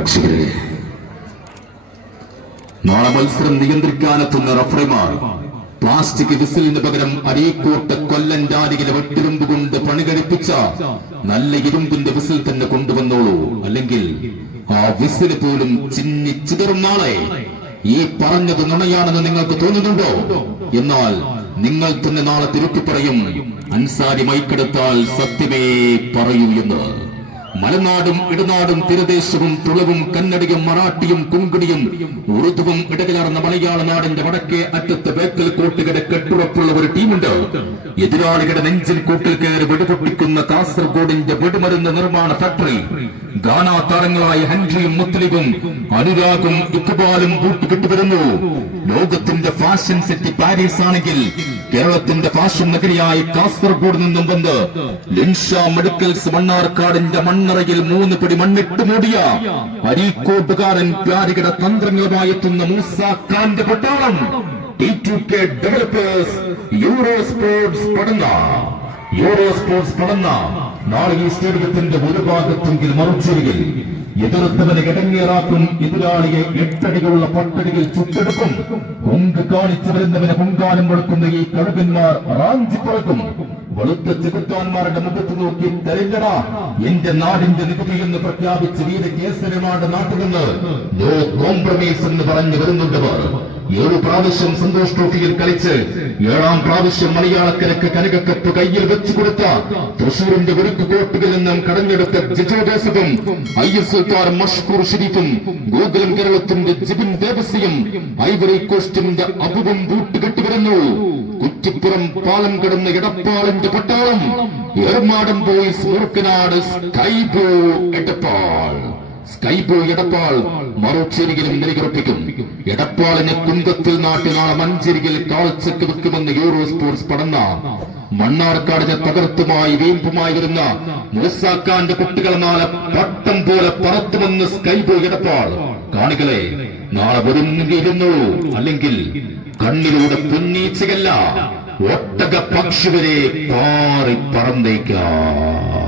പ്രേക്ഷകരെ. നാളെ മത്സരം നിയന്ത്രിക്കാനെത്തുന്ന റഫറിമാർ പ്ലാസ്റ്റിക് വിസിലിന് പകരം അരീക്കോട്ട് കൊല്ലൻ ജാതികളെ വെട്ടിരുമ്പ് കൊണ്ട് പണികഴിപ്പിച്ച നല്ല ഇരുമ്പിന്റെ വിസിൽ തന്നെ കൊണ്ടുവന്നോളൂ. അല്ലെങ്കിൽ ആ വിസിൽ പോലും ചിന്നി ചിതറും നാളെ. ഈ പറഞ്ഞത് നുണയാണെന്ന് നിങ്ങൾക്ക് തോന്നുന്നുണ്ടോ? എന്നാൽ നിങ്ങൾ തന്നെ നാളെ തിരുത്തി പറയും അൻസാരി മൈക്കെടുത്താൽ സത്യമേ പറയൂ എന്ന്. മലനാടും ഇടനാടും തീരദേശവും തുളവും കന്നടിയും മറാഠിയും കുങ്കിണിയും ഉറുദുവും ഇടകലർന്ന മലയാള നാടിന്റെ വടക്കേ അറ്റത്ത് വേക്കൽ കോട്ടുകടെ കെട്ടുറപ്പുള്ള ഒരു ടീമുണ്ട്. എതിരാളികളുടെ നെഞ്ചിൽ കൂട്ടിൽ കയറി വെടിപൊട്ടിക്കുന്ന കാസർഗോഡിന്റെ വെടിമരുന്ന് നിർമ്മാണ ഫാക്ടറി ഗാനാ താരങ്ങളായ ഹൻറിയും മുത്തലിബും അനുരാഗും ഇക്ബാലും കൂട്ടുകെട്ടുവരുന്നു ലോകത്തിന്റെ ഫാഷൻ സിറ്റി പാരീസ് ആണെങ്കിൽ കേരളത്തിന്റെ ഫാഷൻ നഗരിയായ കാസർഗോഡ് നിന്നും വന്ന് ലിൻഷ മെഡിക്കൽസ് മണ്ണാർക്കാടിന്റെ മണ്ണറയിൽ മൂന്ന് പിടി മണ്ണിട്ട് മൂടിയ അരീക്കോട്ടുകാരൻ പ്യാരികട തന്ത്രങ്ങളുമായി എത്തുന്ന മൂസ ഖാന്റെ പട്ടാളം. Developers euro sports Padanna euro sports കടന്ന നാളെ ഈ സ്റ്റേഡിയത്തിന്റെ ഒരു ഭാഗത്തെങ്കിൽ മറുചേരിയിൽ എതിർത്തവനെ ഇടങ്ങേറാക്കും എതിരാളിയെ എട്ടടികളുള്ള പട്ടടികൾ ചുട്ടെടുക്കും. കൊങ്ക് കാണിച്ചു വരുന്നവനെ പൊങ്കാലം വെളുക്കുന്ന ഈ കഴുകന്മാർ റാഞ്ചി പറക്കും. വെളുത്ത ചെകുത്താന്മാരുടെ മുഖത്ത് നോക്കി. തെരഞ്ഞടാ എന്റെ നാടിന്റെ നികുതി എന്ന് പ്രഖ്യാപിച്ച് വീര കേസരമാട് നാട്ടുനിന്ന് നോ കോംപ്രമൈസ് എന്ന് പറഞ്ഞു വരുന്നുണ്ടവർ ഏഴു പ്രാവശ്യം സന്തോഷ് ട്രോഫിയിൽ കളിച്ച് ഏഴാം പ്രാവശ്യം മലയാളക്കരക്ക് കനകക്കപ്പ് കയ്യിൽ വെച്ചു കൊടുത്ത തൃശൂരിന്റെ ഉരുക്ക് കോട്ടുകളിൽ നിന്നും കടഞ്ഞെടുത്ത ജിജോ ജോസഫും ഐ എസ് എൽക്കാർ മഷ്കൂർ ഷെരീഫും ഗോകുലം കേരളത്തിന്റെ ജിബിൻ ദേവസിയും ഐവറി കോസ്റ്റിന്റെ അബുവും ബൂട്ട് വരുന്നു കുറ്റിപ്പുറം പാലം കിടന്ന് ഇടപ്പാളിന്റെ പട്ടാളം. ഏർമാടം പോയി സൂർക്കനാട് സ്കൈബോ എടപ്പാൾ. സ്കൈബോ എടപ്പാൾ മറുചേരിയിലും നിലയുറപ്പിക്കും. എടപ്പാളിനെ കുന്തത്തിൽ നാട്ടി നാളെ മഞ്ചേരിയിൽ കാഴ്ചക്ക് വെക്കുമെന്ന് യൂറോ സ്പോർട്സ് പടന്ന മണ്ണാർക്കാടിനെ തകർത്തുമായി വീമ്പുമായി വരുന്ന മൂസാക്കാന്റെ കുട്ടികൾ നാളെ പട്ടം പോലെ പറത്തുമെന്ന് സ്കൈബോ എടപ്പാൾ. കാണികളെ നാളെ ഒരുങ്ങിയിരുന്നു അല്ലെങ്കിൽ കണ്ണിലൂടെ പുന്നീച്ചകല്ല ഒട്ടക പക്ഷി വരെ പാറി പറന്നേക്കാം.